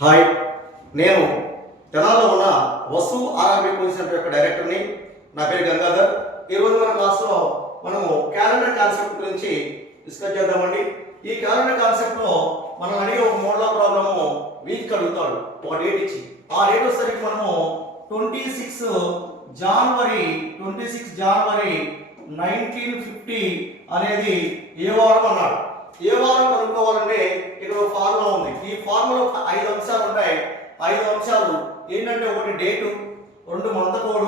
Hi, నేను తెనాల్లో ఉన్న వసు ఆర్ఆర్బీ కోచింగ్ సెంటర్ యొక్క డైరెక్టర్ని. నా పేరు గంగాధర్. ఈరోజు మన క్లాస్లో మనము క్యాలెండర్ కాన్సెప్ట్ గురించి డిస్కస్ చేద్దామండి. ఈ క్యాలెండర్ కాన్సెప్ట్లో మనం అడిగే ఒక మోడల్ ప్రాబ్లము వీక్ అడుగుతాడు, ఒక డేట్ ఇచ్చి. ఆ డేట్ వచ్చేసరికి మనము 26 జనవరి 1950 అనేది ఏ వారం అన్నాడు. ఏ వారం కనుక్కోవాలంటే ఇక్కడ ఒక ఫార్ములా ఉంది. ఈ ఫార్ములా 5 అంశాలు ఉంటాయి. 5 అంశాలు ఏంటంటే, ఒకటి date, 2 month code,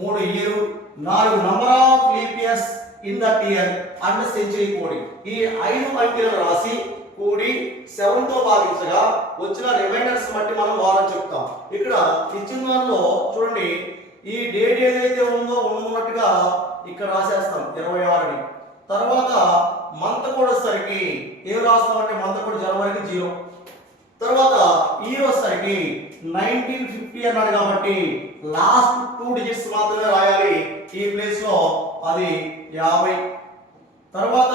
3 year, 4 number of leap years in that year and century coding. ఈ 5 అంకెలు రాసి కూడి 7 తో భాగించగా వచ్చిన రిమైండర్స్ బట్టి మనం వారం చెప్తాం. ఇక్కడ ఇచ్చిన దానిలో చూడండి, ఈ డేట్ ఏదైతే ఉందో ఉన్నట్టుగా ఇక్కడ రాసేస్తాం 26ని. తర్వాత మంత్ కోడ్ వచ్చేసరికి ఏం రాస్తాం అంటే, మంత్ కోడ్ జనవరికి 0. తర్వాత ఇయర్ వచ్చేసరికి 1950 అన్నాడు కాబట్టి లాస్ట్ 2 డిజిట్స్ మాత్రమే రాయాలి. ఈ ప్లేస్ లో అది 50. తర్వాత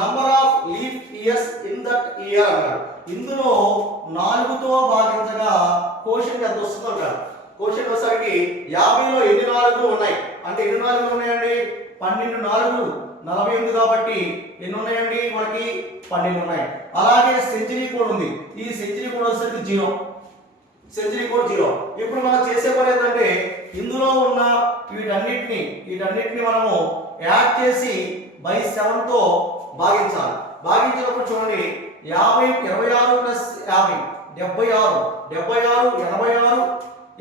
number of leaf years in that year అన్నాడు. ఇందులో 4తో భాగించగా కోషెంట్ ఎంత వస్తుందో అన్నాడు. కోషెంట్ వచ్చేసరికి 50లో ఎన్ని 4లు ఉన్నాయి అంటే, ఎన్ని 4లు ఉన్నాయండి? 12 4 48 కాబట్టి ఎన్ని ఉన్నాయండి? మనకి 12 ఉన్నాయి. అలాగే సెంచరీ కోడ్ ఉంది. ఈ సెంచరీ కోడ్ వచ్చేసరికి 0. Century code 0. ఇప్పుడు మనం చేసే పని ఏంటంటే, ఇందులో ఉన్న వీటన్నిటిని మనము యాడ్ చేసి బై 7 తో భాగించాలి. భాగించినప్పుడు చూడండి, 50 26 ప్లస్ 50 76 76 86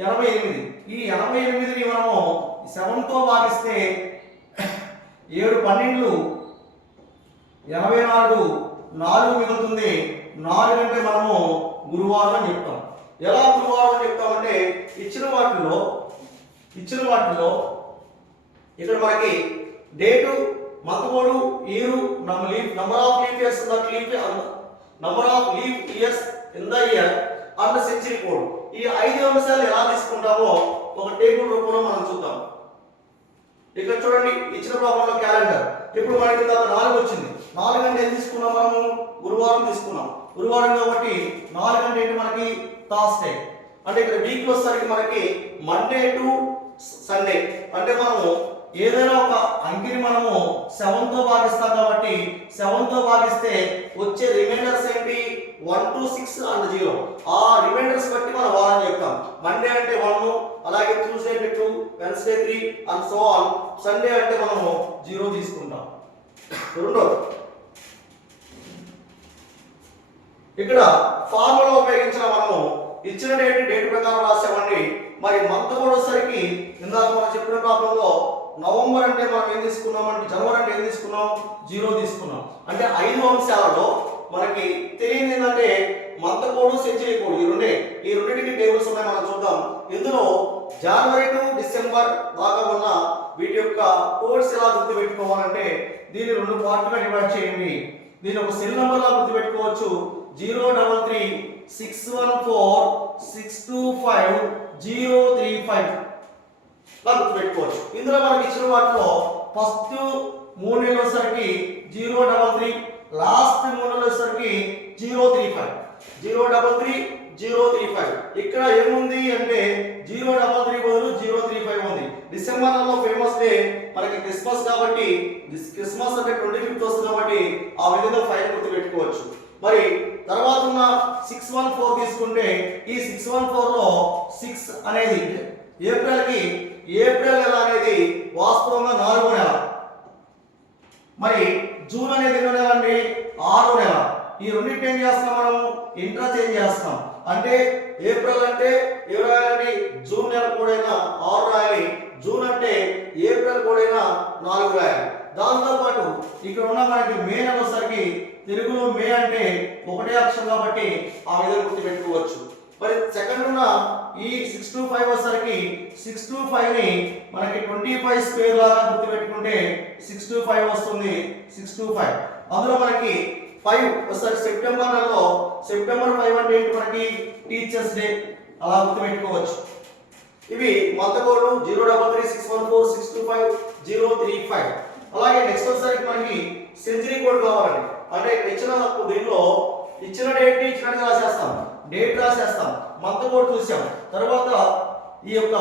88. ఈ 88ని మనము 7 తో భాగిస్తే 7 12 84 4 మిగులుతుంది. 4 అంటే మనము గురువారం అని చెప్తాం. ఎలా గురువారం అని చెప్తామంటే, ఇచ్చిన వాటిలో ఇక్కడ మనకి date, month code, year, number of leaf years in the year and century code. ఈ 5 అంశాలు ఎలా తీసుకుంటామో ఒక టేబుల్ రూపంలో మనం చూద్దాం. ఇక్కడ చూడండి, ఇచ్చిన ప్రాబ్లంలో క్యాలెండర్. ఇప్పుడు మనకి ఇందాక 4 వచ్చింది. 4 అంటే ఏం తీసుకున్నాం మనము? గురువారం తీసుకున్నాం. గురువారం కాబట్టి 4 అంటే ఏంటి మనకి? థర్స్డే. అంటే ఇక్కడ వీక్ లో వచ్చేసరికి మనకి మండే టు సండే. అంటే మనము ఏదైనా ఒక అంకెని మనము 7 తో భాగిస్తాం కాబట్టి 7 తో భాగిస్తే వచ్చే రిమైండర్స్ ఏంటి? 1 to 6 అండ్ 0. ఆ రిమైండర్స్ బట్టి మనం వారం చెప్తాం. మండే అంటే 1, అలాగే ట్యూస్డే అంటే 2, Wednesday 3 and so on. Sunday అంటే మనము 0 తీసుకుంటాం. రెండోది, ఇక్కడ ఫార్ములా ఉపయోగించిన మనము ఇచ్చిన డేట్ ప్రకారం రాసామండి. మరి మంత్ కోడ్ వచ్చేసరికి ఇందాక మనం చెప్పిన ప్రాబ్లంలో నవంబర్ అంటే మనం ఏం తీసుకున్నామంటే, జనవరి అంటే ఏం తీసుకున్నాం? 0 తీసుకున్నాం. అంటే 5 అంశాలలో మనకి తెలియదు ఏంటంటే, మంత్ కోడ్, సెంచరీ కోడ్. ఈ రెండింటికి టేబుల్స్ ఉన్నాయి, మనం చూద్దాం. ఇందులో జనవరి టు డిసెంబర్ దాకా ఉన్న వీటి యొక్క కోడ్స్ ఎలా గుర్తుపెట్టుకోవాలంటే, దీన్ని 2 పార్ట్లుగా డివైడ్ చేయండి. దీన్ని ఒక సెల్ నెంబర్ లా గుర్తుపెట్టుకోవచ్చు. 033 614 625 035 లా గుర్తుపెట్టుకోవచ్చు. ఇందులో మనకి ఇచ్చిన వాటిలో ఫస్ట్ 3 నెలలు వచ్చేసరికి 033, లాస్ట్ 3 నెలలు వచ్చేసరికి 035. 033 035. ఇక్కడ ఏముంది అంటే 033 బదులు 035 ఉంది. డిసెంబర్ నెలలో ఫేమస్ డే మనకి క్రిస్మస్ కాబట్టి, క్రిస్మస్ అంటే 25th వస్తుంది కాబట్టి ఆ విధంగా 5 గుర్తు పెట్టుకోవచ్చు. మరి తర్వాత ఉన్న 614 తీసుకుంటే, ఈ 614 లో 6 అనేది ఏప్రిల్ నెల అనేది వాస్తవంగా 4వ నెల. మరి జూన్ అనేది ఎన్నో నెల అండి? 6వ నెల. ఈ రెండింటిని ఏం చేస్తాం మనం? ఇంటర్చేంజ్ చేస్తాం. అంటే ఏప్రిల్ అంటే ఏం రాయాలండి? జూన్ నెల కూడైనా 6 రాయాలి. జూన్ అంటే ఏప్రిల్ కూడైనా 4 రాయాలి. దాంతో పాటు ఇక్కడ ఉన్న మనకి మే నెల వచ్చేసరికి తెలుగులో మే అంటే ఒకటే అక్షరం కాబట్టి ఆ విధంగా గుర్తుపెట్టుకోవచ్చు. మరి సెకండ్ ఉన్న ఈ 625 వచ్చేసరికి 625 ని మనకి 25 స్క్వేర్ లాగా గుర్తుపెట్టుకుంటే 625 వస్తుంది. 625 అందులో మనకి 5 వచ్చేసరికి సెప్టెంబర్ నెలలో సెప్టెంబర్ 5 అంటే ఏంటి? మనకి టీచర్స్ డే. అలా గుర్తుపెట్టుకోవచ్చు. ఇవి మంత్ కోడ్ 033 614 625 035. అలాగే నెక్స్ట్ వచ్చేసరికి మనకి సెంచరీ కోడ్ కావాలండి. అంటే ఇక్కడ ఇచ్చిన దీనిలో ఇచ్చిన డేట్ ని ఇచ్చినట్టుగా రాసేస్తాం. డేట్ రాసేస్తాం, మంత్ కూడా చూసాం. తర్వాత ఈ యొక్క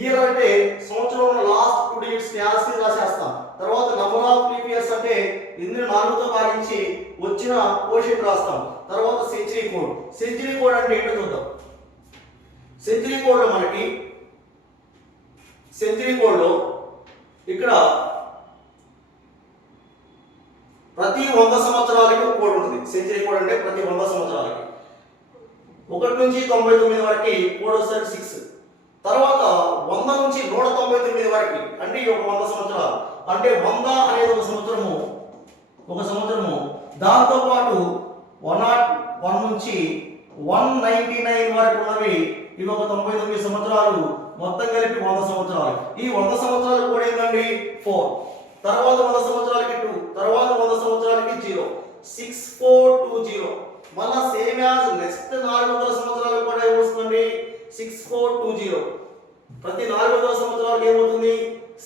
ఇయర్ అంటే సంవత్సరంలో లాస్ట్ 2 digits యాసి రాసేస్తాం. తర్వాత నంబర్ ఆఫ్ లీప్ ఇయర్స్ అంటే ఇందులో 4తో భాగించి వచ్చిన కోషెంట్ రాస్తాం. తర్వాత సెంచరీ కోడ్. సెంచరీ కోడ్ అంటే ఏంటో చూద్దాం. సెంచరీ కోడ్ లో మనకి సెంచరీ కోడ్ లో ఇక్కడ ప్రతి 100 సంవత్సరాలకు కోడ్ ఉంటుంది. సెంచరీ కోడ్ అంటే ప్రతి 100 సంవత్సరాలకి 1 నుంచి 99 వరకు కోడ్ వస్తుంది 6. తర్వాత 100 నుంచి 199 వరకు అంటే ఈ 100 సంవత్సరాలు అంటే 100 అనేది ఒక సంవత్సరము. దాంతో పాటు 101 నుంచి 199 వరకు ఉన్నవి ఇవి ఒక 99 సంవత్సరాలు, మొత్తం కలిపి 100 సంవత్సరాలు. ఈ 100 సంవత్సరాలు కూడా ఏంటండి 4. తర్వాత 100 సంవత్సరాలకి 2, తర్వాత 100 సంవత్సరాలకి 0, 6420. మళ్ళా సేమ్ యాజ్ నెక్స్ట్ 400 సంవత్సరాలకు కూడా ఏమొస్తుంది 6420. ప్రతి 400 సంవత్సరాలకు ఏమవుతుంది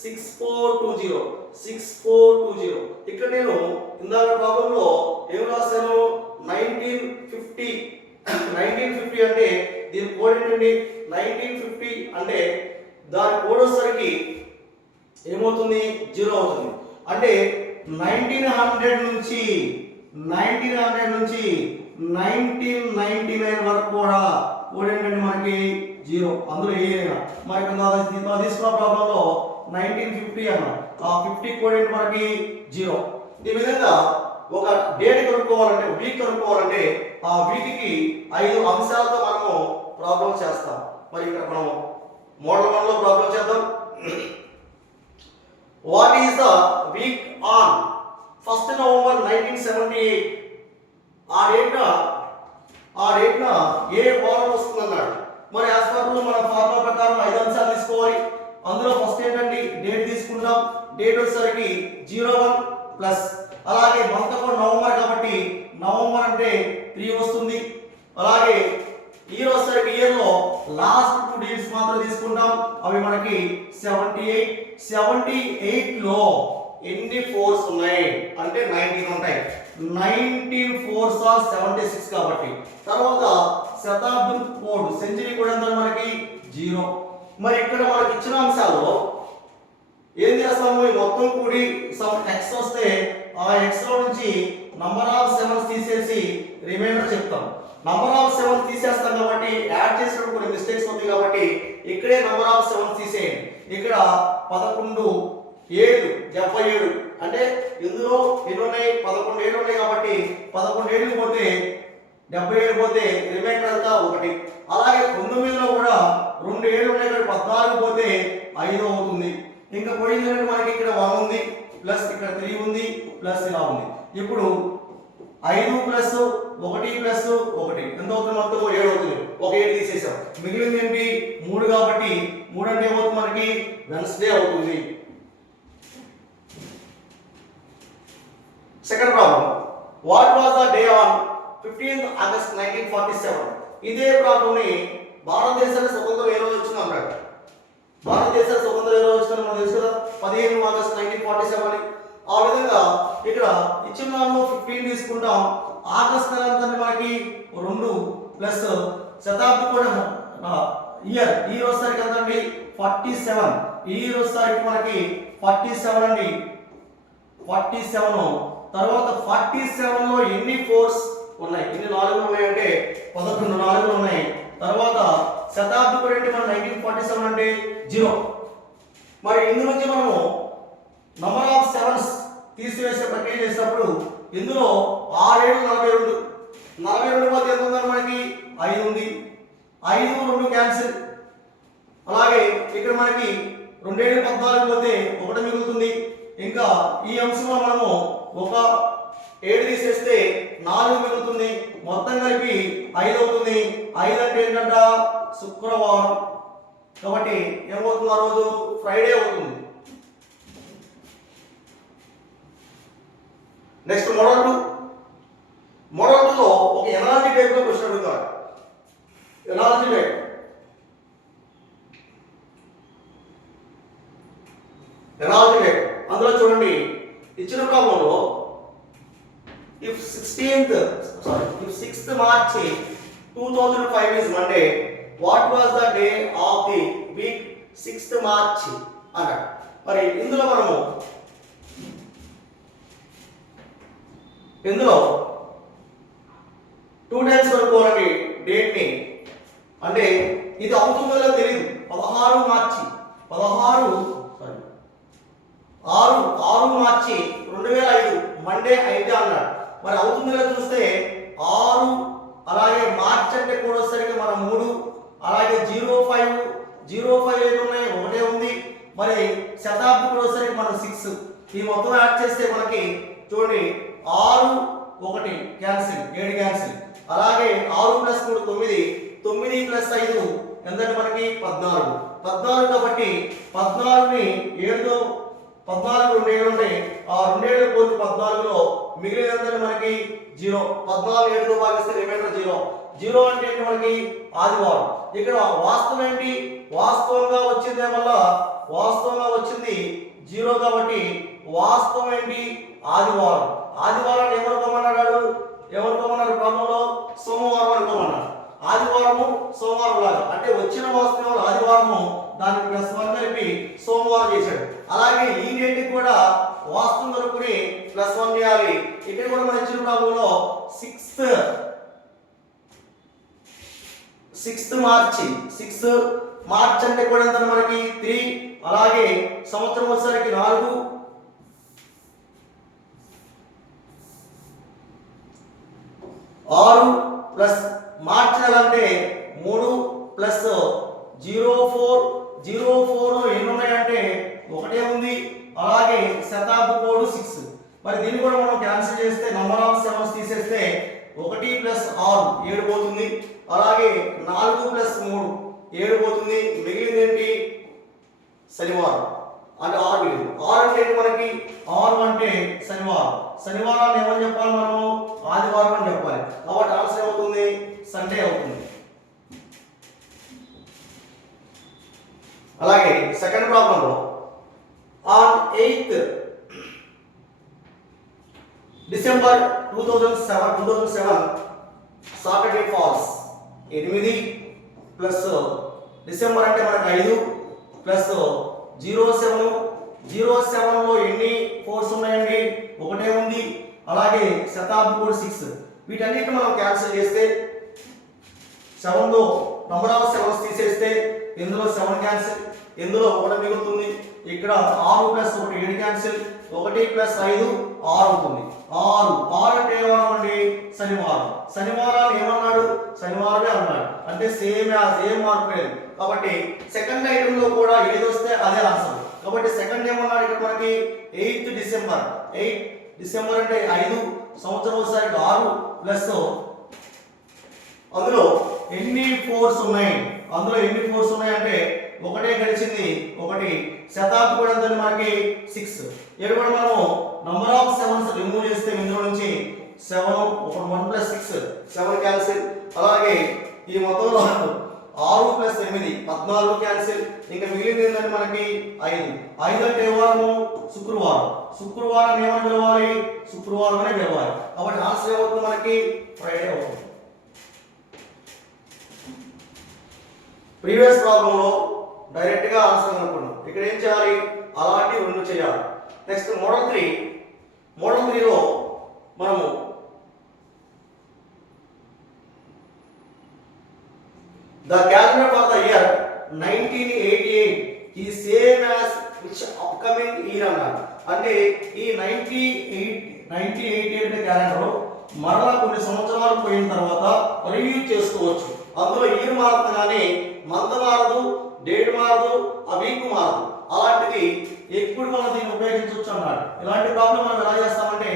6420. ఇక్కడ నేను ఇందాక ప్రాబ్లంలో ఏం రాశాను 1950 అంటే దీని కోడ్ ఏంటండి 1950 అంటే దాని కోడ్ వచ్చేసరికి ఏమవుతుంది 0 అవుతుంది. అంటే 1900 నుంచి 1999 వరకు కూడా కోడ్ ఏంటంటే మనకి 0. అందులో ఏదైనా మనకి తీసుకున్న ప్రాబ్లంలో 1950 అన్నా ఆ 50 కోడ్ ఏంటి మనకి 0. ఈ విధంగా ఒక డేట్ కనుక్కోవాలంటే వీక్ కనుక్కోవాలంటే ఆ వీక్కి 5 అంశాలతో మనము ప్రాబ్లం చేస్తాం. మరి ఇక్కడ మనం మోడల్ 1 లో ప్రాబ్లం చేద్దాం. What is the week on 1st November 1978? ఆ డేట్న ఏ వారం వస్తుంది అన్నాడు. మరి యాజ్ పర్ రూల్ మన ఫార్ములా ప్రకారం 5 అంశాలు తీసుకోవాలి. అందులో ఫస్ట్ ఏంటండి డేట్ తీసుకుంటాం. డేట్ వచ్చేసరికి 01 ప్లస్ అలాగే మంత్ కూడా నవంబర్ కాబట్టి నవంబర్ అంటే 3 వస్తుంది. అలాగే ఇయర్ వచ్చేసరికి ఇయర్ లో లాస్ట్ 2 digits మాత్రం తీసుకుంటాం. అవి మనకి 78 లో ఎన్ని 4s ఉన్నాయి అంటే 19 ఉంటాయి. 19 4s ఆర్ 76 కాబట్టి. తర్వాత శతాబ్దం కోడ్ సెంచరీ కోడ్ ఎంత మనకి 0. మరి ఇక్కడ మనకి ఇచ్చిన అంశాల్లో ఏం చేస్తాము ఈ మొత్తం కూడి సమ్ x వస్తే ఆ x లో నుంచి నంబర్ ఆఫ్ 7s తీసేసి రిమైండర్ చెప్తాం. నంబర్ ఆఫ్ 7 తీసేస్తాం కాబట్టి యాడ్ చేసినప్పుడు కొన్ని మిస్టేక్స్ అవుతాయి కాబట్టి ఇక్కడే నంబర్ ఆఫ్ 7 తీసేయండి. ఇక్కడ 11 7 77 అంటే ఇందులో ఎన్ని ఉన్నాయి 11 7 ఉన్నాయి కాబట్టి 11 7 పోతే 77 పోతే రిమైండర్ అంతా 1. అలాగే 9 లో కూడా 2 7 ఉన్నాయి కాబట్టి 14 పోతే 5 అవుతుంది. ఇంకా పోయింది మనకి ఇక్కడ 1 ఉంది ప్లస్ ఇక్కడ 3 ఉంది ప్లస్ ఇలా ఉంది. ఇప్పుడు 5 ప్లస్ 1 ప్లస్ 1 ఎంత అవుతుంది మొత్తం 7 అవుతుంది. ఒక 7 తీసేసాం. మిగిలింది ఏంటి 3 కాబట్టి 3 అంటే ఏమవుతుంది మనకి వెన్స్డే అవుతుంది. Second problem what was the day on 15th August 1947? ఇదే ప్రాబ్లం ని భారతదేశానికి స్వతంత్రం ఏ రోజు వచ్చింది అన్నాడు. భారతదేశానికి స్వతంత్రం ఏ రోజు వచ్చిందో మనకు తెలుసు కదా 15 August 1947 అని. ఆ విధంగా ఇక్కడ ఇచ్చిన దానిలో 15 తీసుకుంటాం. ఆగస్ట్ నెల అంతా మనకి 2 ప్లస్ శతాబ్ది కూడా ఇయర్ వచ్చేసరికి ఎంతండి 47. ఇయర్ వచ్చేసరికి మనకి 47 అండి 47. తర్వాత 47 లో ఎన్ని 4s ఉన్నాయి ఎన్ని 4లు ఉన్నాయంటే 11 4లు ఉన్నాయి. తర్వాత శతాబ్ది కూడా ఏంటి మన 1947 అంటే 0. మరి ఇందు నుంచి మనము నంబర్ ఆఫ్ 7s తీసివేసే ప్రక్రియ చేసినప్పుడు ఇందులో 6 7 42 42 పోతే ఎంత ఉందని మనకి 5 ఉంది. 5 2 క్యాన్సిల్. అలాగే ఇక్కడ మనకి 2 7 14 పోతే 1 మిగులుతుంది. ఇంకా ఈ అంశంలో మనము ఒక 7 తీసేస్తే 4 మిగులుతుంది. మొత్తం కలిపి 5 అవుతుంది. 5 అంటే ఏంటంట శుక్రవారం కాబట్టి ఏమవుతుంది ఆ రోజు ఫ్రైడే అవుతుంది. నెక్స్ట్ మోడల్ 2 లో ఒక ఎనాలజీ టైప్ లో క్వశ్చన్ అడుగుతారు. ఎనాలజీ టైప్ అందులో చూడండి ఇచ్చిన ప్రాబ్లంలో if 6th March 2005 is Monday. What was the day of the week 6th March అన్నాడు. మరి ఇందులో 2 టైమ్స్ కనుక్కోవాలండి డేట్ ని. అంటే ఇది అవుతుందో తెలియదు. 6 మార్చి 2005 మండే అయితే అన్నాడు. మరి అవుతుందో చూస్తే 6 అలాగే మార్చ్ అంటే కూడా వచ్చేసరికి మన 3 అలాగే 05 ఏది ఉన్నాయి ఒకటే ఉంది. మరి శతాబ్ది కూడా వచ్చేసరికి మన 6 ఈ మొత్తం యాడ్ చేస్తే మనకి చూడండి 6 1 క్యాన్సిల్ 7 క్యాన్సిల్. అలాగే 6 + 3 9 + 5 ఎంతంటే మనకి 14 కాబట్టి 14ని 7తో 14 2 7 ఉంటాయి. ఆ 2 7 పోతే 14లో మిగిలినంత మనకి 0. 14 7తో భాగిస్తే రిమైండర్ 0 అంటే ఏంటి మనకి ఆదివారం. ఇక్కడ వాస్తవం ఏంటి? వాస్తవంగా వచ్చింది 0 కాబట్టి వాస్తవం ఏంటి ఆదివారం. ఆదివారాన్ని ఏమనుకోమన్నారు క్రమంలో సోమవారం అనుకోమన్నారు. ఆదివారము సోమవారం లాగా అంటే వచ్చిన వాస్తవం ఆదివారము దానికి +1 కలిపి సోమవారం చేశాడు. అలాగే ఈ డేట్ కూడా వాస్తవం కనుక్కుని +1 చేయాలి. ఇక్కడ కూడా మన ఇచ్చిన ప్రాబ్లంలో 6th మార్చ్ అంటే కూడా ఎంత మనకి 3. అలాగే సంవత్సరం వచ్చేసరికి 4 6 ప్లస్ మార్చ్ నెల అంటే 3 ప్లస్ 04 ఎన్ని ఉన్నాయంటే ఒకటే ఉంది. అలాగే శతాబ్ది కోడ్ 6. మరి దీన్ని కూడా మనం క్యాన్సిల్ చేస్తే నంబర్ ఆఫ్ 7 తీసేస్తే 1 + 6 7 పోతుంది. అలాగే 4 + 3 7 పోతుంది. మిగిలింది ఏంటి శనివారం అంటే 6 మిగిలింది. 6 అంటే ఏంటి మనకి 6 అంటే శనివారాన్ని ఏమని చెప్పాలి మనము ఆదివారం అని చెప్పాలి. కాబట్టి ఆన్సర్ ఏమవుతుంది సండే అవుతుంది. అలాగే సెకండ్ ప్రాబ్లంలో on 8th December 2007 Saturday falls 8 plus December అంటే మనకు 5 ప్లస్ 07లో ఎన్ని 4s ఉన్నాయండి ఒకటే ఉంది. అలాగే శతాబ్ది కోడ్ 6. వీటన్నిటిని మనం క్యాన్సిల్ చేస్తే 7తో నంబర్ ఆఫ్ 7s తీసేస్తే ఇందులో 7 క్యాన్సిల్, ఇందులో 1 మిగులుతుంది. ఇక్కడ 6 + 1 7 క్యాన్సిల్, 1 + 5 6 అవుతుంది. 6 అంటే ఏమన్నాడు అండి శనివారం. శనివారాన్ని ఏమన్నాడు శనివారమే అన్నాడు. అంటే సేమ్ మార్పు లేదు. కాబట్టి సెకండ్ ఐటమ్ లో కూడా ఏది వస్తే అదే ఆన్సర్. కాబట్టి సెకండ్ ఏమన్నాడు ఇక్కడ మనకి 8th డిసెంబర్ అంటే 5 సంవత్సరం వచ్చేసరికి 6 ప్లస్ అందులో ఎన్ని 4s ఉన్నాయి అంటే ఒకటే గడిచింది 1. శతాబ్ది కూడా ఎంత మనకి 6. ఇక్కడ కూడా మనము నంబర్ ఆఫ్ 7s రిమూవ్ చేస్తే ఇందులో నుంచి 7 1 + 6 7 క్యాన్సిల్. అలాగే ఈ మొత్తంలో 6 + 8 14 క్యాన్సిల్. ఇంకా మిగిలింది ఏంటంటే మనకి 5 అంటే ఏ వారము శుక్రవారం ఏమని పిలవాలి శుక్రవారం అనే పిలవాలి. కాబట్టి ఆన్సర్ ఏమవుతుంది మనకి ఫ్రైడే అవుతుంది. ప్రీవియస్ ప్రాబ్లంలో డైరెక్ట్ గా ఆన్సర్ అనుకున్నాం. ఇక్కడ ఏం చేయాలి అలాంటి 2 చేయాలి. నెక్స్ట్ మోడల్ 3లో మనము the calendar for the year 1988 is same as which upcoming year అన్నారు. అంటే ఈ 1988 క్యాలెండర్ మరలా కొన్ని సంవత్సరాలు పోయిన తర్వాత రివ్యూ చేసుకోవచ్చు. అందులో ఇయర్ మారుతుంది కానీ మంత్ మారదు, డేట్ మారదు, ఆ వీక్ మారదు. అలాంటిది ఎప్పుడు మనం దీన్ని ఉపయోగించవచ్చు అన్నాడు. ఇలాంటి ప్రాబ్లం మనం ఎలా చేస్తామంటే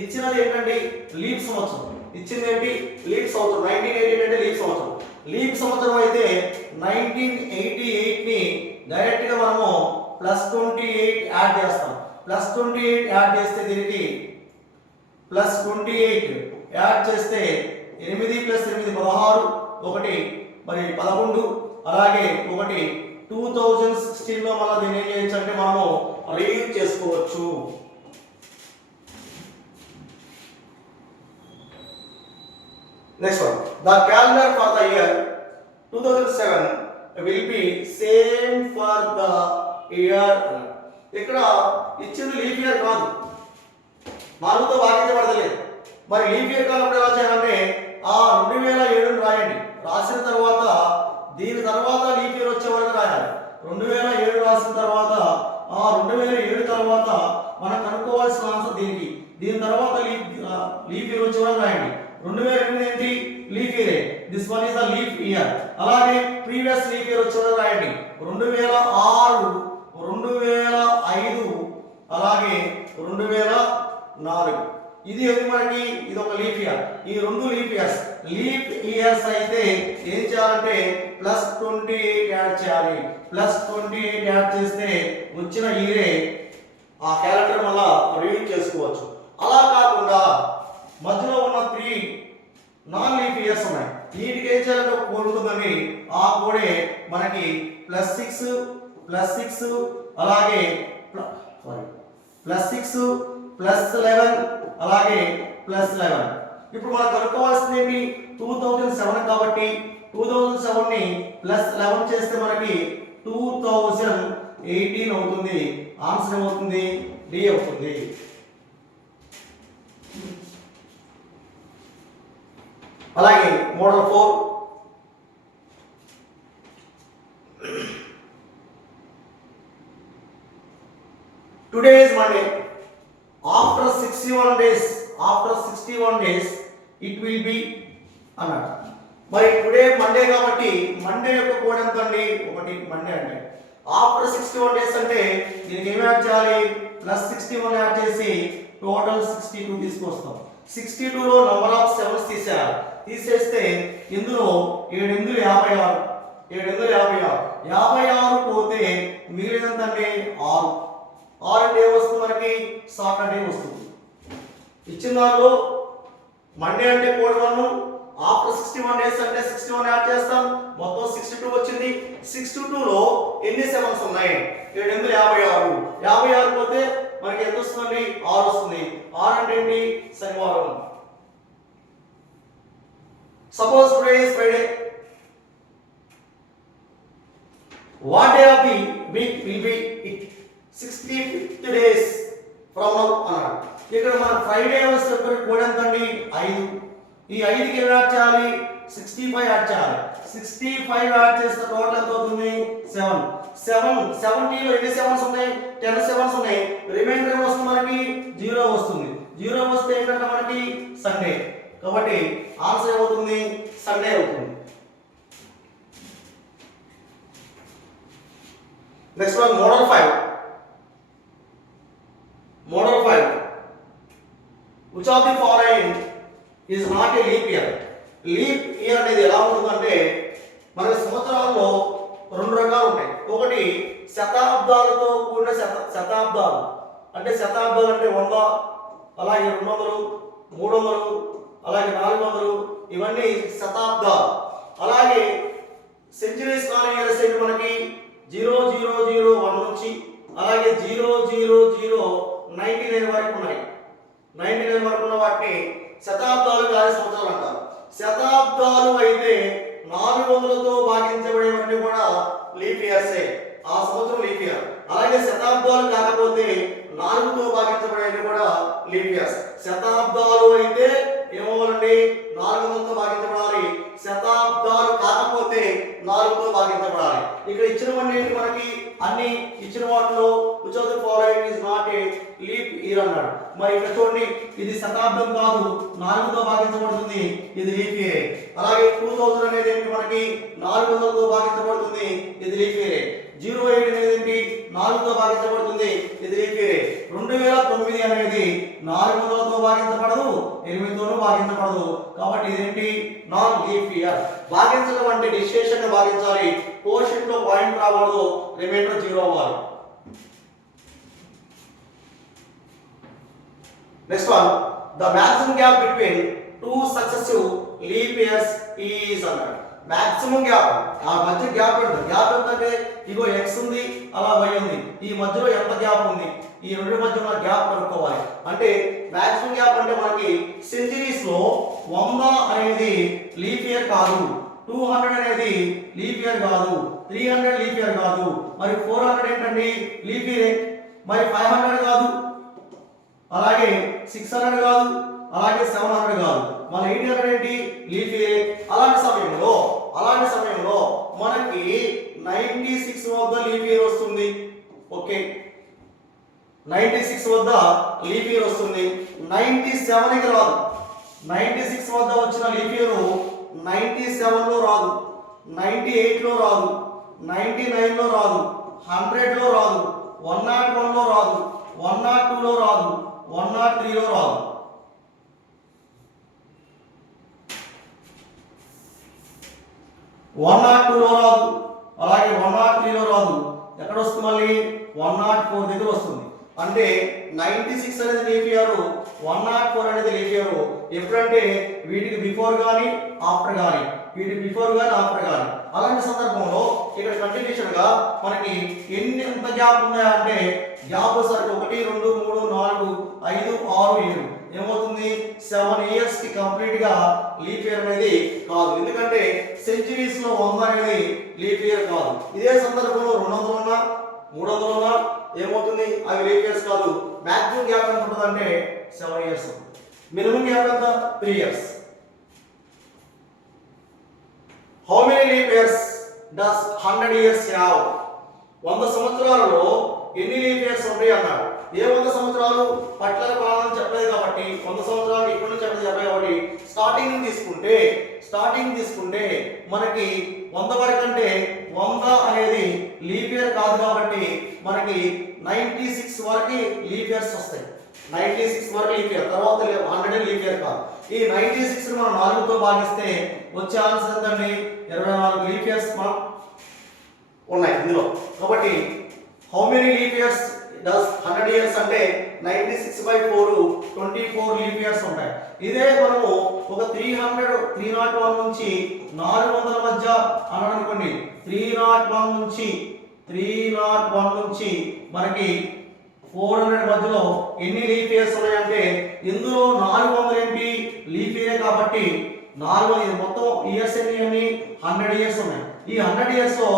ఇచ్చినది ఏంటంటే లీప్ సంవత్సరం. ఇచ్చింది ఏంటి లీప్ సంవత్సరం. 1988 అంటే లీప్ సంవత్సరం. లీప్ సంవత్సరం అయితే 1988 ని డైరెక్ట్ గా మనము +28 యాడ్ చేస్తాం. +28 యాడ్ చేస్తే దీనికి +28 యాడ్ చేస్తే 8 + 8 16 1 మరి 11 అలాగే 1 2016లో మళ్ళీ దీన్ని ఏం చేయొచ్చు అంటే మనము రీయూజ్ చేసుకోవచ్చు. Next one, the calendar for the year 2007 will be same for the year. ఇక్కడ ఇచ్చింది లీప్ ఇయర్ కాదు, 4తో భాగించబడలేదు. మరి లీప్ ఇయర్ కానప్పుడు ఎలా చేయాలంటే 2007 రాయండి. రాసిన తర్వాత దీని తర్వాత లీప్ ఇయర్ వచ్చే వరకు రాయాలి. 2007 రాసిన తర్వాత 2007 తర్వాత మనం కనుక్కోవాల్సిన ఆన్సర్ దీనికి. దీని తర్వాత లీప్ ఇయర్ వచ్చే వరకు రాయండి. 2008 ఏంటి? Leap year. This one is the leap year. అలాగే ప్రీవియస్ లీప్ ఇయర్ వచ్చే వరకు రాయండి. 2006, 2005, అలాగే 2004. ఇది మనకి ఇది ఒక లీప్ ఇయర్. ఈ రెండు లీప్ ఇయర్స్. లీప్ ఇయర్స్ అయితే ఏం చేయాలంటే +28 యాడ్ చేయాలి. +28 యాడ్ చేస్తే వచ్చిన ఇయరే ఆ క్యాలెండర్ వల్ల రివ్యూ చేసుకోవచ్చు. అలా కాకుండా మధ్యలో ఉన్న 3 నాన్ లీప్ ఇయర్స్ ఉన్నాయి. వీటికి ఏం చేయాలంటే ఒక కోడ్ ఉంటుందని ఆ కోడే మనకి +6, +6, అలాగే +6, +11, అలాగే +11. ఇప్పుడు మనం కనుక్కోవాల్సింది ఏంటి? 2007 కాబట్టి 2007 ని +11 చేస్తే మనకి 2018 అవుతుంది. ఆన్సర్ ఏమవుతుంది? డి అవుతుంది. అలాగే model 4, today is Monday. After 61 days it will be అన్నాడు. మరి టుడే మండే కాబట్టి మండే యొక్క కోడ్ ఎంత అండి? 1 మండే అంటే ఆఫ్టర్ 61 డేస్ అంటే దీనికి ఏం యాడ్ చేయాలి? +61 యాడ్ చేసి టోటల్ 62 తీసుకొస్తాం. 62లో నంబర్ ఆఫ్ 7s తీసేయాలి. తీసేస్తే ఇందులో 7 8 56, 7 8 56 పోతే మిగిలినంత అంటే 6. 6 అంటే వస్తుంది మనకి సాటర్డే వస్తుంది. ఇచ్చిన దానిలో మండే అంటే కోడ్ 1, ఆఫ్టర్ 61 డేస్ అంటే 61 యాడ్ చేస్తాం, మొత్తం 62 వచ్చింది. 62లో ఎన్ని 7s ఉన్నాయి? 7 8 56. 56 పోతే మనకి ఎంత వస్తుంది? 6 వస్తుంది. 6 అంటే ఏంటి? శనివారం. Suppose today is Friday. What day of the week will be it? 65th days from now అన్నాడు. ఇక్కడ మన ఫ్రైడే వస్తే కోడ్ ఎంత అండి? 5. ఈ 5కి ఏం యాడ్ చేయాలి? 65 యాడ్ చేయాలి. 65 యాడ్ చేస్తే టోటల్ ఎంత అవుతుంది? 7. 70లో ఎన్ని 7s ఉన్నాయి? 10 7s ఉన్నాయి. రిమైండర్ ఏం వస్తుంది మనకి? 0 వస్తుంది. 0 వస్తే ఏంటంటే మనకి సండే. కాబట్టి ఆన్సర్ ఏమవుతుంది? సండే అవుతుంది. Next one, model 5. Which of the following is not a leap year? Leap year అనేది ఎలా ఉంటుందంటే మన సంవత్సరాల్లో 2 రకాలు ఉంటాయి. ఒకటి శతాబ్దాలతో కూడిన శతాబ్దాలు. అంటే శతాబ్దాలు అంటే 100, అలాగే 200, 300, అలాగే 400, ఇవన్నీ శతాబ్దాలు. అలాగే సెంచరీస్ నాన్ ఇయర్స్ అంటే మనకి 0001 నుంచి అలాగే 0099 వరకు ఉన్నాయి. 99 వరకు ఉన్న వాటిని శతాబ్దాలు కాని సంవత్సరాలు అంటారు. శతాబ్దాలు అయితే 400తో భాగించబడేవన్నీ కూడా లీప్ ఇయర్సే. ఆ సంవత్సరం లీప్ ఇయర్. అలాగే శతాబ్దాలు కాకపోతే 4తో భాగించబడేవి కూడా లీప్ ఇయర్స్. శతాబ్దాలు అయితే ఏమవ్వాలండి? 400తో భాగించబడాలి. శతాబ్దాలు కాకపోతే 4తో భాగించబడాలి. ఇక్కడ ఇచ్చినవన్నీ ఏంటి మనకి? అన్ని ఇచ్చిన వాటిలో which of the following is not a leap year అన్నాడు. మరి ఇక్కడ చూడండి, ఇది శతాబ్దం కాదు, 4తో భాగించబడుతుంది, ఇది లీప్ ఇయర్. అలాగే 2000 అనేది ఏంటి మనకి? 400తో భాగించబడుతుంది, ఇది లీప్ ఇయర్. 08 అనేది ఏంటి? 4తో భాగించబడుతుంది, ఇది లీప్ ఇయర్. 2009 అనేది 400తో భాగించబడదు, 8తోనూ భాగించబడదు. కాబట్టి ఇదేంటి? Non leap year. భాగించడం అంటే డిస్టింక్షన్ గా భాగించాలి. కోషెంట్ లో పాయింట్ రాకూడదు, రిమైండర్ 0 అవ్వాలి. Next one, the maximum gap between 2 successive leap years is అన్నాడు. మాక్సిమం గ్యాప్, ఆ మధ్య గ్యాప్ ఉంటుంది. గ్యాప్ ఎంత అంటే ఇగో x ఉంది, అలా y ఉంది, ఈ మధ్యలో ఎంత గ్యాప్ ఉంది? ఈ రెండు మధ్య ఉన్న గ్యాప్ కనుక్కోవాలి. అంటే మాక్సిమం గ్యాప్ అంటే మనకి సెంచరీస్ లో 100 అనేది లీప్ ఇయర్ కాదు, 200 అనేది లీప్ ఇయర్ కాదు, 300 లీప్ ఇయర్ కాదు, మరి 400 ఏంటండి లీప్ ఇయర్, మరి 500 కాదు, అలాగే 600 కాదు, అలాగే 700 కాదు, మన 800 ఏంటి లీప్ ఇయర్. అలాంటి సమయంలో మనకి 96 వద్ద లీప్ ఇయర్ వస్తుంది. ఓకే, 96 వద్ద లీప్ ఇయర్ వస్తుంది. 97 కి రాదు. 96 వద్ద వచ్చిన లీప్ ఇయర్ 97 లో రాదు, 98 లో రాదు, 99 లో రాదు, 100 లో రాదు, 101 లో రాదు, 102 లో రాదు, 103 లో రాదు. వన్ నాట్ టూ లో రాదు, అలాగే 103 లో రాదు. ఎక్కడ వస్తుంది మళ్ళీ 104 దగ్గర వస్తుంది. అంటే 96 అనేది లీప్ ఇయర్, 104 అనేది లీప్ ఇయర్. ఎప్పుడంటే వీటికి బిఫోర్ కానీ ఆఫ్టర్ కానీ, వీటికి బిఫోర్ కానీ ఆఫ్టర్ కానీ. అలాంటి సందర్భంలో ఇక్కడ కంటిన్యూషన్ గా మనకి ఎంత గ్యాప్ ఉన్నాయా అంటే గ్యాప్ సరికి 1 2 3 4 5 6 7 ఏమవుతుంది 7 ఇయర్స్ కి కంప్లీట్ గా లీప్ ఇయర్ అనేది కాదు. ఎందుకంటే సెంచరీస్ లో 100 అనేది లీప్ ఇయర్ కాదు. ఇదే సందర్భంలో 200 ఉన్నా 300 ఉన్నా ఏమవుతుంది అవి లీప్ ఇయర్స్ కాదు. మాక్సిమం గ్యాప్ ఎంత ఉంటుంది అంటే 7 ఇయర్స్, మినిమం గ్యాప్ ఎంత 3 years. How many leap years does 100 years have? 100 సంవత్సరాలలో ఎన్ని లీప్ ఇయర్స్ ఉంటాయి అన్నాడు. ఏ 100 సంవత్సరాలు పట్ల కాలం చెప్పలేదు కాబట్టి 100 సంవత్సరాలు ఇక్కడ నుంచి చెప్పలేదు కాబట్టి స్టార్టింగ్ తీసుకుంటే మనకి 100 వరకు అంటే 100 అనేది లీప్ ఇయర్ కాదు కాబట్టి మనకి 96 వరకు లీప్ ఇయర్స్ వస్తాయి. 96 వరకు లీప్ ఇయర్, తర్వాత 100 లీప్ ఇయర్ కాదు. ఈ 96 మనం 4 తో భాగిస్తే వచ్చే ఆన్సర్ ఎంతండి 24 లీప్ ఇయర్స్ మనం ఉన్నాయి ఇందులో. కాబట్టి how many leap years does 100 years అంటే 96/4 24 లీప్ ఇయర్స్ ఉంటాయి. ఇదే మనము ఒక 301 నుంచి 400 మధ్య అన్నాడు అనుకోండి. 301 నుంచి మనకి 400 మధ్యలో ఎన్ని లీప్ ఇయర్స్ ఉన్నాయంటే ఇందులో 400 ఏంటి లీప్ ఇయర్ కాబట్టి 400 మొత్తం ఇయర్స్ ఎన్ని 100 ఇయర్స్ ఉన్నాయి. ఈ 100 ఇయర్స్ లో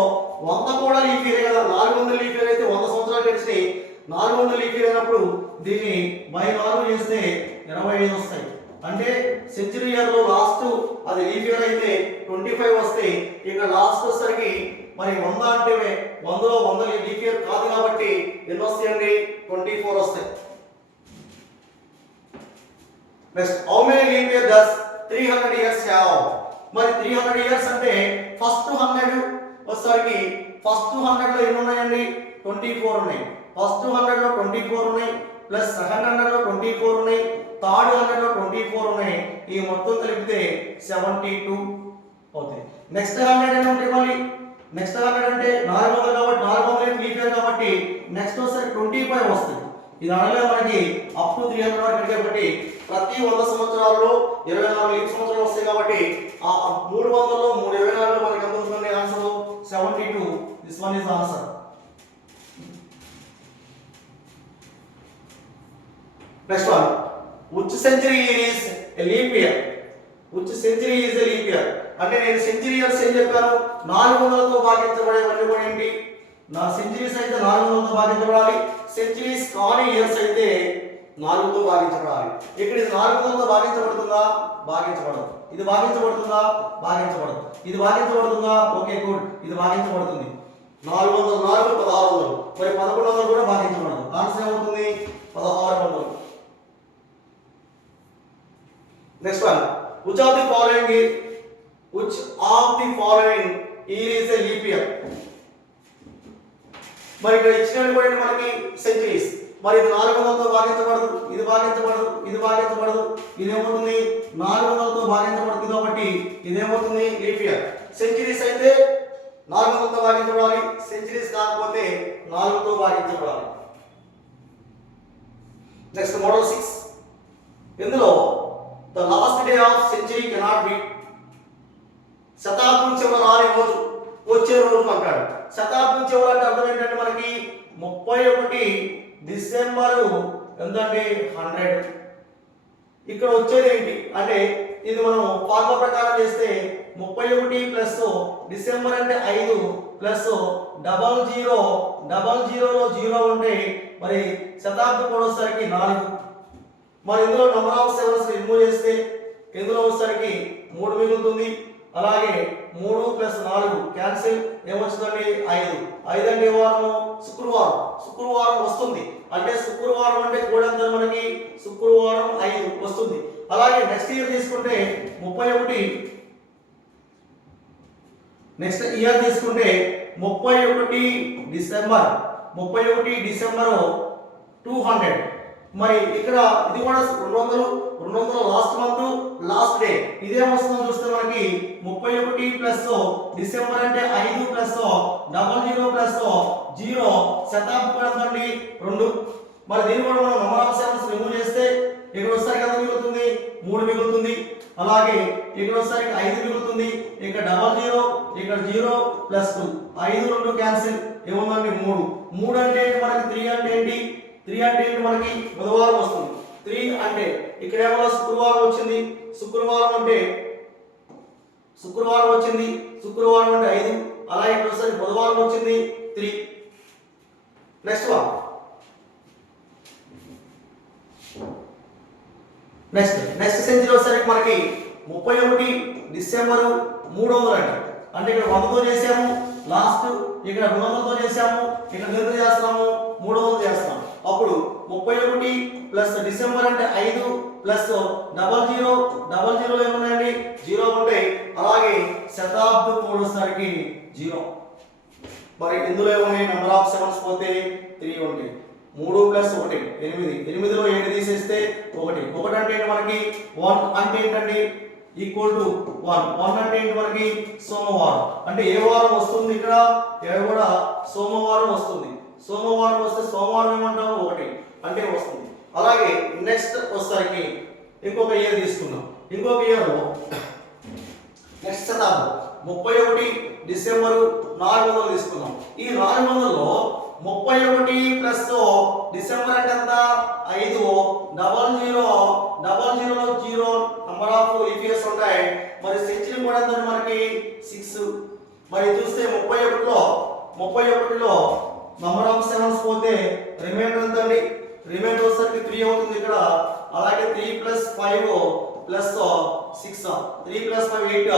100 కూడా లీప్ ఇయర్ కదా. 400 లీప్ ఇయర్ అయితే 100 సంవత్సరాలు గడిచి 400 లీప్ ఇయర్ అయినప్పుడు దీన్ని బై 4 చేస్తే 25 వస్తాయి. అంటే సెంచరీ ఇయర్ లో లాస్ట్ అది లీప్ ఇయర్ అయితే 25 వస్తాయి. ఇక లాస్ట్ వచ్చేసరికి మరి 100 అంటే 100లో 100 లీప్ ఇయర్ కాదు కాబట్టి ఎన్ని వస్తాయండి 24 వస్తాయి. Next how many leap year does 300 years have? మరి 300 ఇయర్స్ అంటే ఫస్ట్ 100 వచ్చేసరికి ఫస్ట్ 100 లో ఎన్ని ఉన్నాయండి 24 ఉన్నాయి. ఫస్ట్ 100 లో 24 ఉన్నాయి, ప్లస్ సెకండ్ 100 లో 24 ఉన్నాయి, థర్డ్ 100 లో 24 ఉన్నాయి. ఈ మొత్తం కలిపితే 72 అవుతాయి. నెక్స్ట్ 100 అని ఉంటే మళ్ళీ నెక్స్ట్ 100 అంటే 400 కాబట్టి 400 లీప్ ఇయర్ కాబట్టి నెక్స్ట్ వచ్చేసరికి 25 వస్తుంది. ఇది అనగా మనకి అప్ టు 300 వరకు కాబట్టి ప్రతి 100 సంవత్సరాల్లో 24 లీప్ సంవత్సరాలు వస్తాయి కాబట్టి ఆ 300 లో 324 మనకి ఎంత వస్తుంది answer 72. This one is answer. Next one, which century is a leap year? Which century is a leap year? అంటే నేను సెంచరీ ఇయర్స్ ఏం చెప్పాను 400తో భాగించబడేవన్నీ కూడా ఏంటి నా సెంచరీస్ అయితే 400తో భాగించబడాలి. సెంచరీస్ కాని ఇయర్స్ అయితే 4తో భాగించబడాలి. ఇక్కడ ఇది 400తో భాగించబడుతుందా? భాగించబడదు. ఇది భాగించబడుతుందా? భాగించబడదు. ఇది భాగించబడుతుందా? ఓకే గుడ్, ఇది భాగించబడుతుంది. 400 4 1600 మరి 1100 కూడా భాగించబడదు. ఆన్సర్ ఏమవుతుంది 1600. Next one, which of the following year is a leap year? మరి ఇక్కడ ఇచ్చినవి కూడా మనకి సెంచరీస్. మరి ఇది 400తో భాగించబడదు, ఇది భాగించబడదు, ఇది భాగించబడదు. ఇదేమవుతుంది 400తో భాగించబడుతుంది కాబట్టి ఇదేమవుతుంది లీప్ ఇయర్. సెంచరీస్ అయితే 400తో భాగించబడాలి, సెంచరీస్ కాకపోతే 4తో భాగించబడాలి. Next model 6. ఇందులో the last day of century cannot be శతాబ్దం చివర రాని రోజు వచ్చే రోజు అంటాడు. శతాబ్దం చివర అంటే అర్థం ఏంటంటే మనకి 31 డిసెంబర్ ఎంతంటే 100. ఇక్కడ వచ్చేది ఏంటి అంటే ఇది మనం ఫార్ములా ప్రకారం చేస్తే 31 ప్లస్ డిసెంబర్ అంటే 5 ప్లస్ 00 00లో 0 ఉంటే మరి శతాబ్ది కోడ్ వచ్చేసరికి 4. మరి ఇందులో నంబర్ ఆఫ్ సెవెన్స్ రిమూవ్ చేస్తే ఇందులో వచ్చేసరికి 3 మిగులుతుంది. అలాగే 3 ప్లస్ 4 క్యాన్సిల్ ఏమొస్తుందండి 5. 5 అంటే ఏ వారము శుక్రవారం వస్తుంది. అంటే శుక్రవారం అంటే కూడా మనకి శుక్రవారం 5 వస్తుంది. అలాగే నెక్స్ట్ ఇయర్ తీసుకుంటే 31 నెక్స్ట్ ఇయర్ తీసుకుంటే 31 డిసెంబర్ 200. మరి ఇక్కడ ఇది కూడా 200 లాస్ట్ మంత్ లాస్ట్ డే. ఇదేమొస్తుందో చూస్తే మనకి 31 ప్లస్ డిసెంబర్ అంటే 5 ప్లస్ 00 ప్లస్ 0 శతాబ్ది కూడా ఎంతండి 2. మరి దీన్ని కూడా మనం నంబర్ ఆఫ్ సెవెన్స్ రిమూవ్ చేస్తే ఇక్కడ వచ్చేసరికి ఎంత మిగులుతుంది 3 మిగులుతుంది. అలాగే ఇక్కడ వచ్చేసరికి 5 మిగులుతుంది. ఇక్కడ 00 ఇక్కడ 0 ప్లస్ 2 5 2 క్యాన్సిల్ ఏముందండి 3. 3 అంటే మనకి 3 అంటే ఏంటి 3 అంటే ఏంటి మనకి బుధవారం వస్తుంది. 3 అంటే ఇక్కడ ఏమో శుక్రవారం వచ్చింది. శుక్రవారం అంటే 5. అలాగే ఇక్కడ వచ్చేసరికి బుధవారం వచ్చింది 3. నెక్స్ట్ సెంచరీ వచ్చేసరికి మనకి 31 డిసెంబర్ 300 అండి. అంటే ఇక్కడ 100తో చేసాము లాస్ట్, ఇక్కడ 200తో చేసాము, ఇక్కడ ఎంత చేస్తున్నాము 300 చేస్తున్నాము. అప్పుడు 31 ప్లస్ డిసెంబర్ అంటే 5 ప్లస్ 00 ఏమున్నాయండి 0 ఉంటాయి. అలాగే శతాబ్ది కోడ్ వచ్చేసరికి 0. మరి ఇందులో ఏమున్నాయి నంబర్ ఆఫ్ సెవెన్స్ పోతే 3 ఉంటాయి. 3 ప్లస్ 1 8. 8లో 7 తీసేస్తే 1. 1 అంటే ఏంటి మనకి 1 అంటే ఏంటండి ఈక్వల్ టు 1. 1 అంటే ఏంటి మనకి సోమవారం. అంటే ఏ వారం వస్తుంది ఇక్కడ కూడా సోమవారం వస్తుంది. సోమవారం వస్తే సోమవారం ఏమంటాము 1 అంటే వస్తుంది. అలాగే నెక్స్ట్ వచ్చేసరికి ఇంకొక ఇయర్ తీసుకుందాం. ఇంకొక ఇయర్ నెక్స్ట్ శతాబ్దం 31 డిసెంబర్ 400 తీసుకుందాం. ఈ 400లో 31 ప్లస్ డిసెంబర్ అంటే ఎంత 5 00లో 0 నంబర్ ఆఫ్ ఈపీఎస్ ఉంటాయి. మరి సెంచరీ కూడా ఎంత మనకి 6. మరి చూస్తే 31లో నంబర్ ఆఫ్ సెవెన్స్ పోతే రిమైండర్ ఎంతండి రిమైండర్ వచ్చేసరికి 3 అవుతుంది ఇక్కడ. అలాగే 3 plus 5 plus 6 3 plus 5 8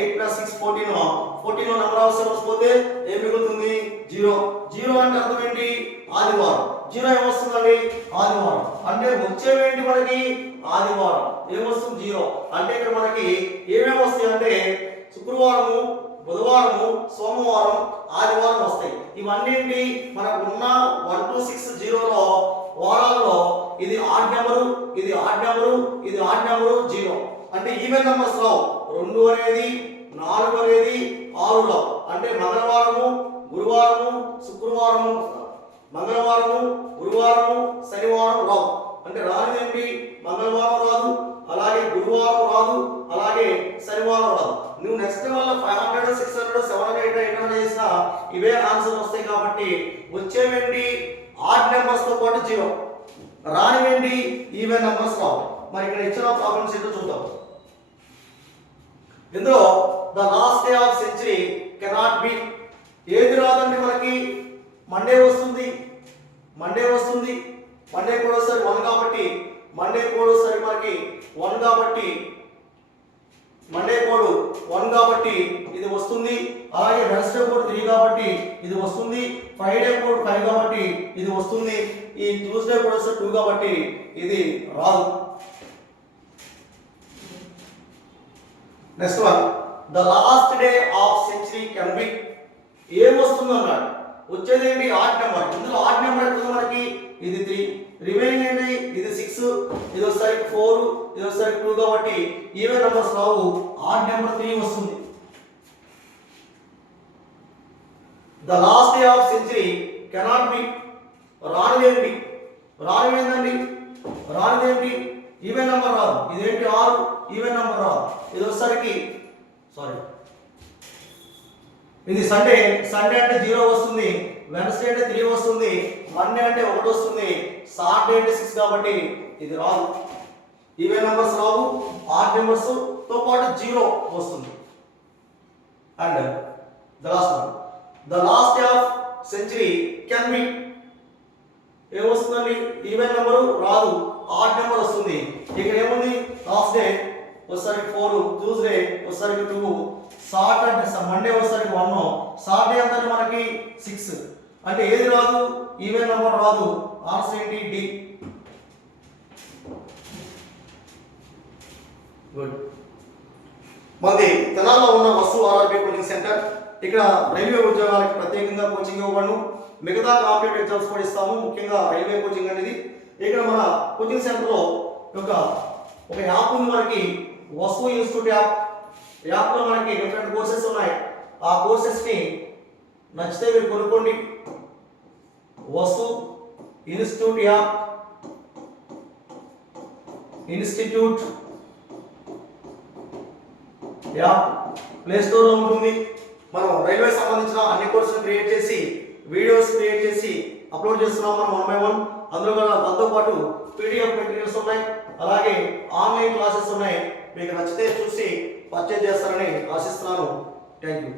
8 plus 6 14 number of sevens పోతే ఏం మిగులుతుంది 0 అంటే అర్థం ఏంటి ఆదివారం. 0 ఏమొస్తుందండి ఆదివారం. అంటే వచ్చేవేంటి మనకి ఆదివారం ఏమొస్తుంది 0. అంటే ఇక్కడ మనకి ఏమేమి వస్తాయి అంటే శుక్రవారము, బుధవారము, సోమవారం, ఆదివారం వస్తాయి. ఇవన్నీ ఏంటి మనకు ఉన్న 1 to 6 0లో వారాల్లో ఇది ఆడ్ నెంబరు, ఇది ఆడ్ నెంబరు, ఇది ఆడ్ నెంబరు 0. అంటే ఈవెన్ నెంబర్స్ రావు. 2 అనేది 4 అనేది 6లో. అంటే మంగళవారము, గురువారము, శుక్రవారము, మంగళవారము, గురువారము, శనివారం రావు. అంటే రానిది ఏంటి మంగళవారం రాదు, అలాగే గురువారం రాదు, అలాగే శనివారం రాదు. నువ్వు నెక్స్ట్ వల్ల 500 600 700 800 చేసినా ఇవే ఆన్సర్ వస్తాయి. కాబట్టి వచ్చేవేంటి ఆడ్ నెంబర్స్ తో పాటు 0, రానివేంటి ఈవెన్ నెంబర్స్ రావు. మరి ఇక్కడ ఇచ్చిన ప్రాబ్లమ్స్ ఏంటో చూద్దాం. ఇందులో the last day of century cannot B ఏది రాదండి మనకి మండే వస్తుంది. మండే కోడ్ వస్తుంది 1 కాబట్టి మండే కోడ్ వస్తుంది మనకి 1 కాబట్టి మండే కోడ్ 1 కాబట్టి ఇది వస్తుంది. అలాగే వెన్స్డే కోడ్ 3 కాబట్టి ఇది వస్తుంది. ఫ్రైడే కోడ్ 5 కాబట్టి ఇది వస్తుంది. ఈ ట్యూస్డే కోడ్ వస్తే 2 కాబట్టి ఇది రాదు. Next one the last day of century can B ఏం వస్తుంది అన్నాడు. వచ్చేది ఏంటి ఆడ్ నెంబర్. ఇందులో ఆడ్ నెంబర్ ఎట్లా మనకి ఇది 3, రిమైనింగ్ ఏంటి ఇది 6, ఇది వచ్చేసరికి 4, ఇది వచ్చేసరికి 2 కాబట్టి ఈవెన్ నెంబర్స్ రావు. ఆడ్ నెంబర్ 3 వస్తుంది. The last day of century cannot be రానిదేంటి ఈవెన్ నెంబర్ రాదు. ఇదేంటి 6 ఈవెన్ నెంబర్ రాదు. ఇది వచ్చేసరికి ఇది సండే అంటే 0 వస్తుంది. వెన్స్డే అంటే 3 వస్తుంది. మండే అంటే 1 వస్తుంది. సాటర్డే అంటే 6 కాబట్టి ఇది రాదు. ఈవెన్ నెంబర్స్ రావు, ఆడ్ నెంబర్స్ తో పాటు జీరో వస్తుంది. And the last one, the last day of century can be, ఏమొస్తుందండి? ఈవెన్ నెంబర్ రాదు, ఆడ్ నెంబర్ వస్తుంది. ఇక్కడ ఏముంది? లాస్ట్ డే వచ్చేసరికి 4, ట్యూస్డే వచ్చేసరికి 2, సాటర్డే మండే వచ్చేసరికి 1, సాటర్డే అంతా మనకి 6. అంటే ఏది రాదు? ఈవెన్ నెంబర్ రాదు. ఆన్సర్ ఏంటి? డి. గుడ్. మంది తెలంగాణలో ఉన్న వస్తు ఆర్ఆర్బీ కోచింగ్ సెంటర్. ఇక్కడ రైల్వే ఉద్యోగాలకి ప్రత్యేకంగా కోచింగ్ ఇవ్వబడును. మిగతా కాంపిటేటివ్ ఎగ్జామ్స్ కూడా ఇస్తాము, ముఖ్యంగా రైల్వే కోచింగ్ అనేది. ఇక్కడ మన కోచింగ్ సెంటర్లో ఒక యాప్ ఉంది మనకి, వస్తు ఇన్స్టిట్యూట్ యాప్. యాప్లో మనకి డిఫరెంట్ కోర్సెస్ ఉన్నాయి. ఆ కోర్సెస్ని నచ్చితే మీరు కొనుక్కోండి. వస్తు institute app, institute app play స్టోర్లో ఉంటుంది. మనం రైల్వే సంబంధించిన అన్ని కోర్సులు క్రియేట్ చేసి, వీడియోస్ క్రియేట్ చేసి అప్లోడ్ చేస్తున్నాం మనం 1 by 1. అందులో దాంతో పాటు పీడిఎఫ్ మెటీరియల్స్ ఉన్నాయి, అలాగే ఆన్లైన్ క్లాసెస్ ఉన్నాయి. మీకు నచ్చితే చూసి పర్చేజ్ చేస్తారని ఆశిస్తున్నాను. Thank you.